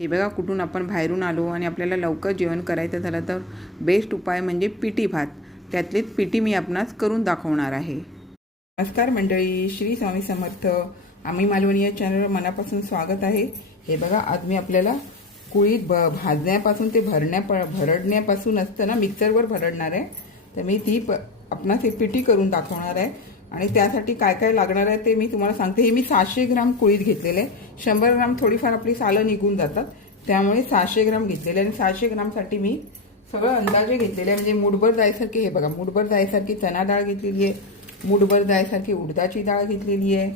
हे बघा कुठून आपण बाहेरून आलो आणि आपल्याला लवकर जेवण करायचं झालं तर बेस्ट उपाय म्हणजे पिटी भात. त्यातलीच पिटी मी आपणास करून दाखवणार आहे. नमस्कार मंडळी श्री स्वामी समर्थ. आम्ही मालवणी या चॅनलवर मनापासून स्वागत आहे. हे बघा आज मी आपल्याला कुळीत भ भाजण्यापासून ते भरण्या भरडण्यापासून असतं ना मिक्सरवर भरडणार आहे. तर मी ती प आपणास ही पिटी करून दाखवणार आहे. आणि त्यासाठी काय काय लागणार आहे ते मी तुम्हाला सांगते. हे मी सहाशे ग्राम कुळीत घेतलेले आहे. शंभर ग्राम थोडीफार आपली सालं निघून जातात. त्यामुळे सहाशे ग्राम घेतलेले आणि सहाशे ग्रामसाठी मी सगळं अंदाजे घेतलेले आहे. म्हणजे मुठभर जायसारखी हे बघा मुठभर जायसारखी चना डाळ घेतलेली आहे. मुठभर जायसारखी उडदाची डाळ घेतलेली आहे.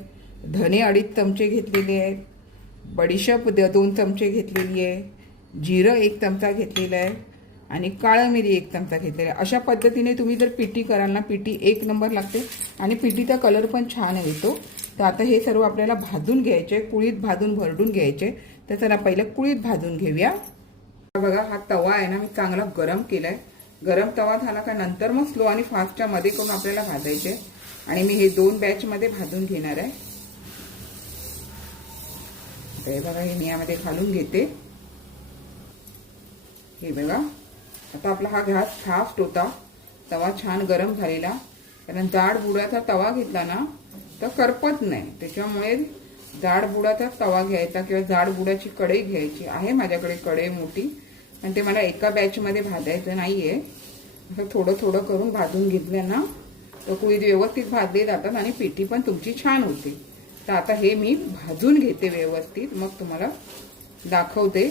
धने अडीच चमचे घेतलेले आहेत बडीशप द- दोन चमचे घेतलेली आहे. जिरं एक चमचा घेतलेला आहे. आणि काळं मिरी एक चमचा घेतलेला अशा पद्धतीने तुम्ही जर पिठी कराल ना पिठी एक नंबर लागते. आणि पिठीचा कलर पण छान येतो तर आता हे सर्व आपल्याला भाजून घ्यायचे कुळीत भाजून भरडून घ्यायचे तर चला पहिलं कुळीत भाजून घेऊया. बघा हा तवा आहे ना मी चांगला गरम केलाय. गरम तवा झाला का नंतर मग स्लो आणि फास्टच्या मध्ये करून आपल्याला भाजायचे आणि मी हे दोन बॅचमध्ये भाजून घेणार आहे. हे बघा हे मी यामध्ये घालून घेते. हे बघा. आता आपला हा घास फास्ट होता तवा छान गरम झालेला. कारण जाड बुडाचा तवा घेतला ना तर करपत नाही. त्याच्यामुळे जाड बुडाचा तवा घ्यायचा किंवा जाड बुडाची कढई घ्यायची. आहे माझ्याकडे कढई मोठी पण ते मला एका बॅचमध्ये भाजायचं नाही आहे असं थोडं थोडं करून भाजून घेतलं ना तर कुळीत व्यवस्थित भाजले जातात आणि पिठी पण तुमची छान होते. तर आता हे मी भाजून घेते व्यवस्थित. मग तुम्हाला दाखवते.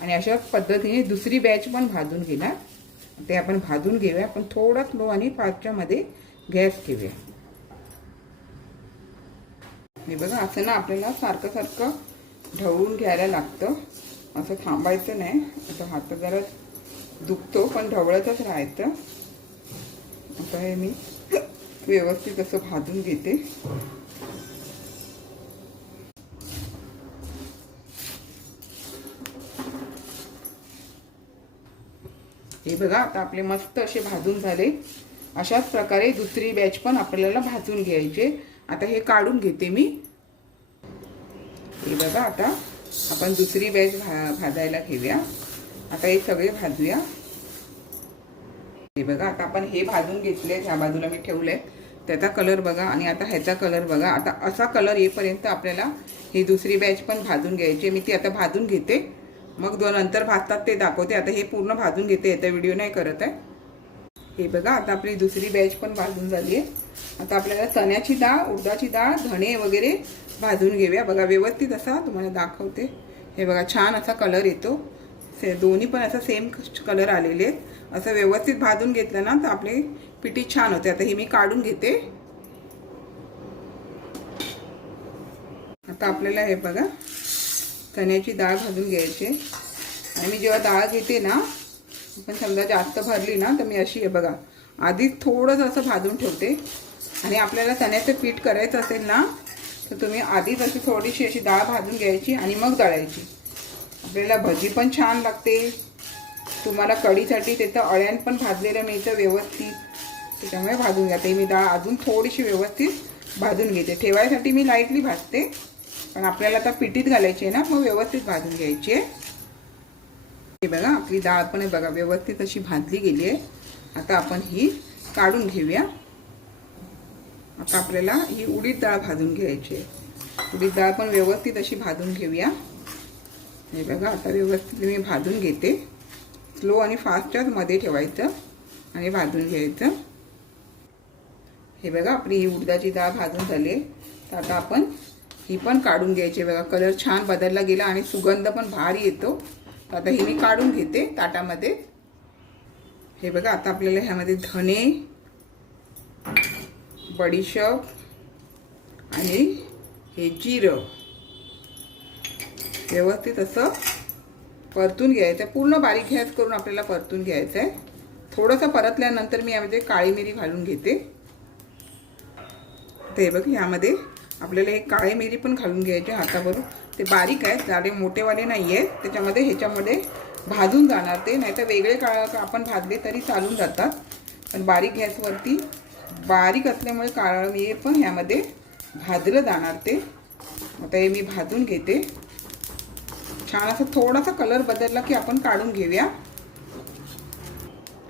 आणि अशा पद्धतीने दुसरी बॅच पण भाजून घेणार. ते आपण भाजून घेऊया. पण थोडा स्लो आणि पाचच्यामध्ये गॅस ठेवूया. हे बघा असं ना आपल्याला सारखं सारखं ढवळून घ्यायला लागतं. असं थांबायचं नाही. आता हात जरा दुखतो पण ढवळतच राहायचं. आता हे मी व्यवस्थित असं भाजून घेते. हे बघा आता आपले मस्त असे भाजून झाले. अशाच प्रकारे दुसरी बॅच पण आपल्याला भाजून घ्यायचे. आता हे काढून घेते मी. हे बघा आता आपण दुसरी बॅच भा भाजायला घेऊया. आता हे सगळे भाजूया. हे बघा आता आपण हे भाजून घेतले ह्या बाजूला मी ठेवलंय. त्याचा कलर बघा आणि आता ह्याचा कलर बघा. आता असा कलर येईपर्यंत आपल्याला ही दुसरी बॅच पण भाजून घ्यायची. मी ती आता भाजून घेते. मग दोन नंतर भाजतात ते दाखवते. आता हे पूर्ण भाजून घेते. आता व्हिडिओ नाही करत आहे. हे बघा आता आपली दुसरी बॅच पण भाजून झाली आहे आता आपल्याला चण्याची डाळ उडदाची डाळ धणे वगैरे भाजून घेऊया. बघा व्यवस्थित असा तुम्हाला दाखवते. हे बघा छान असा कलर येतो. से दोन्ही पण असा सेम कलर आलेले आहेत. असं व्यवस्थित भाजून घेतलं ना तर आपली पिठी छान होते. आता हे मी काढून घेते. आता आपल्याला हे बघा चण्याची डाळ भाजून घ्यायची. आणि मी जेव्हा डाळ घेते ना पण समजा जास्त भरली ना तर मी अशी आहे बघा आधी थोडंसं असं भाजून ठेवते. आणि आपल्याला चण्याचं पीठ करायचं असेल ना तर तुम्ही आधीच अशी थोडीशी अशी डाळ भाजून घ्यायची आणि मग दळायची. आपल्याला भजी पण छान लागते. तुम्हाला कढीसाठी त्याचं अळ्यान पण भाजलेलं मिळतं व्यवस्थित. त्याच्यामुळे भाजून घ्या. ते मी डाळ अजून थोडीशी व्यवस्थित भाजून घेते. ठेवायसाठी मी लाईटली भाजते. पण आपल्याला आता पिठीत घालायची आहे ना मग व्यवस्थित भाजून घ्यायची आहे. हे बघा आपली डाळ पण आहे बघा व्यवस्थित अशी भाजली गेली आहे. आता आपण ही काढून घेऊया. आता आपल्याला ही उडीद डाळ भाजून घ्यायची आहे. उडीद डाळ पण व्यवस्थित अशी भाजून घेऊया. हे बघा आता व्यवस्थित मी भाजून घेते. स्लो आणि फास्टच मध्ये ठेवायचं आणि भाजून घ्यायचं. हे बघा आपली ही उडदाची डाळ भाजून झाली आहे. तर आता आपण ही पण काढून घ्यायची बघा कलर छान बदलला गेला आणि सुगंध पण भारी येतो. आता ही मी काढून घेते ताटामध्ये. हे बघा आता आपल्याला ह्यामध्ये धने बडीशेप आणि हे जिरं. व्यवस्थित असं परतून घ्यायचं पूर्ण बारीक गॅस करून आपल्याला परतून घ्यायचं आहे थोडंसं परतल्यानंतर मी यामध्ये काळी मिरी घालून घेते. ते बघ ह्यामध्ये आपल्याला एक काळी मिरी पण घालून घ्यायचे हातावरून. ते बारीक आहेत जाडे मोठेवाले नाही आहेत त्याच्यामध्ये ह्याच्यामध्ये भाजून जाणार ते. नाहीतर वेगळे काळ आपण भाजले तरी चालून जातात. पण बारीक गॅसवरती बारीक असल्यामुळे काळं मिरी पण ह्यामध्ये भाजलं जाणार ते. आता हे मी भाजून घेते. छान असं थोडासा कलर बदलला की आपण काढून घेऊया.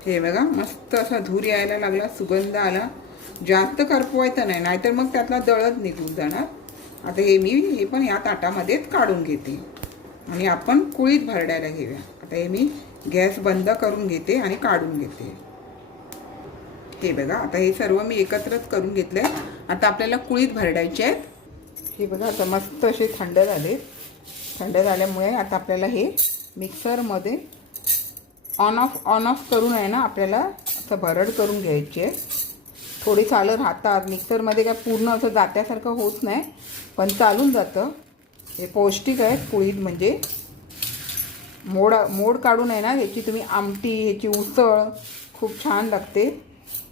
हे बघा मस्त असा धूर यायला लागला सुगंध आला. जास्त करपवायचं नाही नाहीतर मग त्यातला दळत निघून जाणार. आता हे मी हे पण या ताटामध्येच काढून घेते. आणि आपण कुळीत भरडायला घेऊया. आता हे मी गॅस बंद करून घेते आणि काढून घेते. हे बघा आता हे सर्व मी एकत्रच करून घेतले आता आपल्याला कुळीत भरडायचे आहेत. हे बघा आता मस्त असे थंड झाले. थंड झाल्यामुळे आता आपल्याला हे मिक्सरमध्ये ऑन ऑफ ऑन ऑफ करून आहे ना आपल्याला असं भरड करून घ्यायची. आहे थोडी चालत राहतात. मिक्सरमध्ये काय पूर्ण असं जात्यासारखं होत नाही पण चालून जातं. हे पौष्टिक आहे पोळीत म्हणजे मोड मोड काढून आहे ना ह्याची तुम्ही आमटी ह्याची उसळ खूप छान लागते.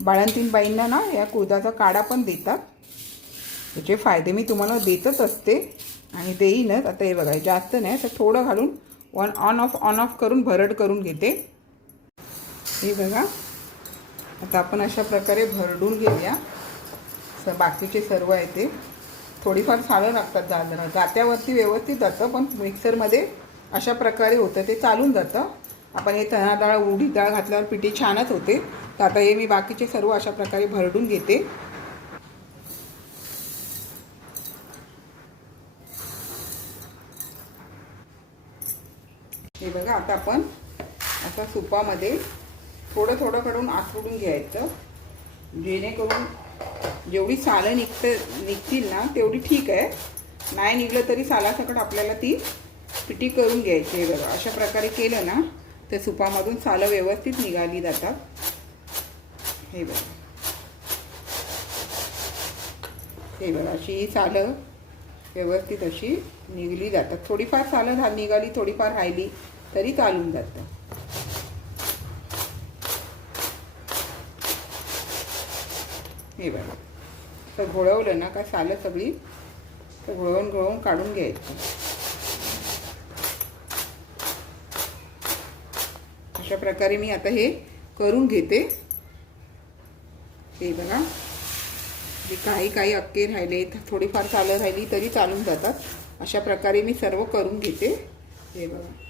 बाळंतीन बाईंना ना या कुळदाचा काढा पण देतात. त्याचे फायदे मी तुम्हाला देतच असते आणि देईनच. आता हे बघा जास्त नाही तर थोडं घालून one on off on off करून भरड करून घेते. हे बघा. आता आपण अशा प्रकारे भरडून घेऊया. स बाकीचे सर्व आहे ते. थोडीफार सालं लागतात जा जात्यावरती व्यवस्थित जातं पण मिक्सरमध्ये अशा प्रकारे होतं. ते चालून जातं. आपण हे चणा डाळ उडीद डाळ घातल्यावर पिठी छानच होते. तर आता हे मी बाकीचे सर्व अशा प्रकारे भरडून घेते. हे बघा आता आपण असा सुपामध्ये थोडं थोडं कडून आखडून घ्यायचं. जेणेकरून जेवढी सालं निघतं निघतील ना तेवढी ठीक आहे. नाही निघलं तरी सालासकट आपल्याला ती पिटी करून घ्यायची आहे बघा. अशा प्रकारे केलं ना तर सुपामधून सालं व्यवस्थित निघाली जातात. हे बघा. हे बघा अशी ही सालं व्यवस्थित अशी निघली जातात. थोडीफार सालं निघाली थोडीफार राहिली तरी चालून जातं. हे बघा. तर घोळवलं ना का सालं सगळी तर घोळवून घोळवून काढून घ्यायचं. अशा प्रकारे मी आता हे करून घेते. हे बघा. जे काही काही अक्के राहिले थोडीफार चालत राहिली तरी चालून जातात. अशा प्रकारे मी सर्व करून घेते. हे बघा.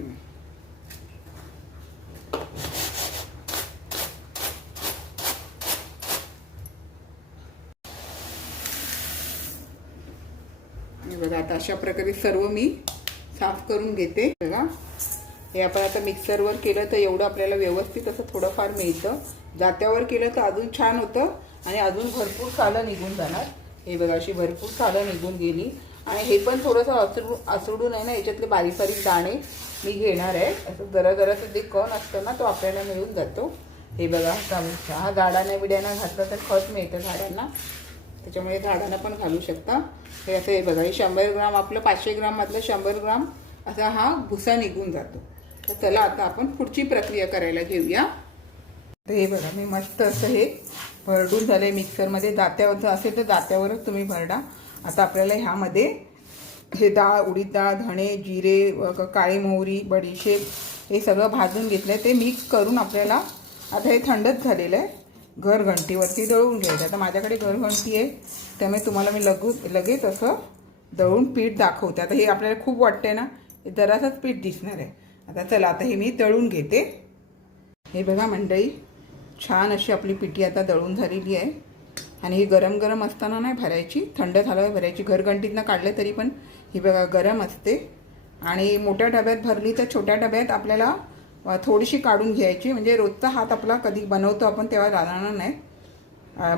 हम्म. हे बघा आता अशा प्रकारे सर्व मी साफ करून घेते. बघा हे आपण आता मिक्सरवर केलं तर एवढं आपल्याला व्यवस्थित असं थोडंफार मिळतं. जात्यावर केलं तर अजून छान होतं आणि अजून भरपूर सालं निघून जाणार. हे बघा अशी भरपूर सालं निघून गेली. आणि हे पण थोडंसं असरू असडून आहे ना याच्यातले बारीक बारीक दाणे मी घेणार आहे. असं जरा जराचं जे कण असतं ना तो आपल्याला मिळून जातो. हे बघा हा झाडाने बिड्यानं घातलं तर खत मिळतं झाडांना. त्याच्यामुळे झाडांना पण घालू शकता. हे असं हे बघा हे शंभर ग्राम आपलं पाचशे ग्राममधलं शंभर ग्राम असा हा भुसा निघून जातो. तर चला आता आपण पुढची प्रक्रिया करायला घेऊया. तर हे बघा मी मस्त असं हे भरडून झालं आहे मिक्सरमध्ये दात्यावरचं असेल तर दात्यावरच तुम्ही भरडा. आता आपल्याला ह्यामध्ये हे डाळ उडीद डाळ धणे जिरे काळी मोहरी बडीशेप हे सगळं भाजून घेतलं आहे ते मिक्स करून आपल्याला आता हे थंडच झालेलं आहे. घरघंटीवरती दळून घ्यायचं. आता माझ्याकडे घरघंटी आहे. त्यामुळे तुम्हाला मी लगू लगेच असं दळून पीठ दाखवते. आता हे आपल्याला खूप वाटतंय ना हे जरासंच पीठ दिसणार आहे. आता चला आता हे मी दळून घेते. हे बघा मंडळी छान अशी आपली पिठी आता दळून झालेली आहे. आणि ही गरम गरम असताना नाही भरायची थंड झाल्यावर भरायची. घरघंटीतनं काढले तरी पण ही बघा गरम असते. आणि मोठ्या डब्यात भरली तर छोट्या डब्यात आपल्याला थोडीशी काढून घ्यायची. म्हणजे रोजचा हात आपला कधी बनवतो आपण तेव्हा राहणार नाही.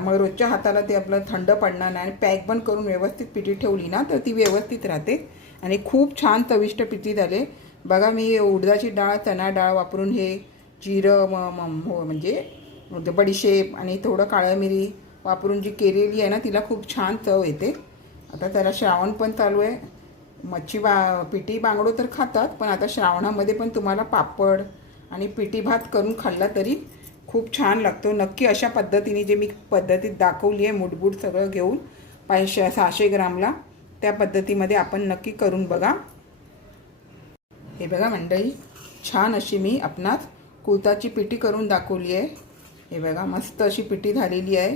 मग रोजच्या हाताला ते आपलं थंड पडणार नाही. आणि पॅक पण करून व्यवस्थित पिठी ठेवली ना तर ती व्यवस्थित राहते. आणि खूप छान चविष्ट पिठी झाले बघा मी उडदाची डाळ चणा डाळ वापरून हे जिरं म म- हो, म्हणजे बडीशेप आणि थोडं काळं मिरी वापरून जी केलेली आहे ना तिला खूप छान चव येते. आता त्याला श्रावण पण चालू आहे. मच्छी बा पिठी बांगडो तर खातात पण आता श्रावणामध्ये पण तुम्हाला पापड आणि पिठी भात करून खाल्ला तरी खूप छान लागतो. नक्की अशा पद्धतीने जे मी पद्धतीत दाखवली आहे मुठबूट सगळं घेऊन पाचशे सहाशे ग्रामला त्या पद्धतीमध्ये आपण नक्की करून बघा. हे बघा मंडळी छान अशी मी आपणास कुळताची पिठी करून दाखवली आहे. हे बघा मस्त अशी पिठी झालेली आहे.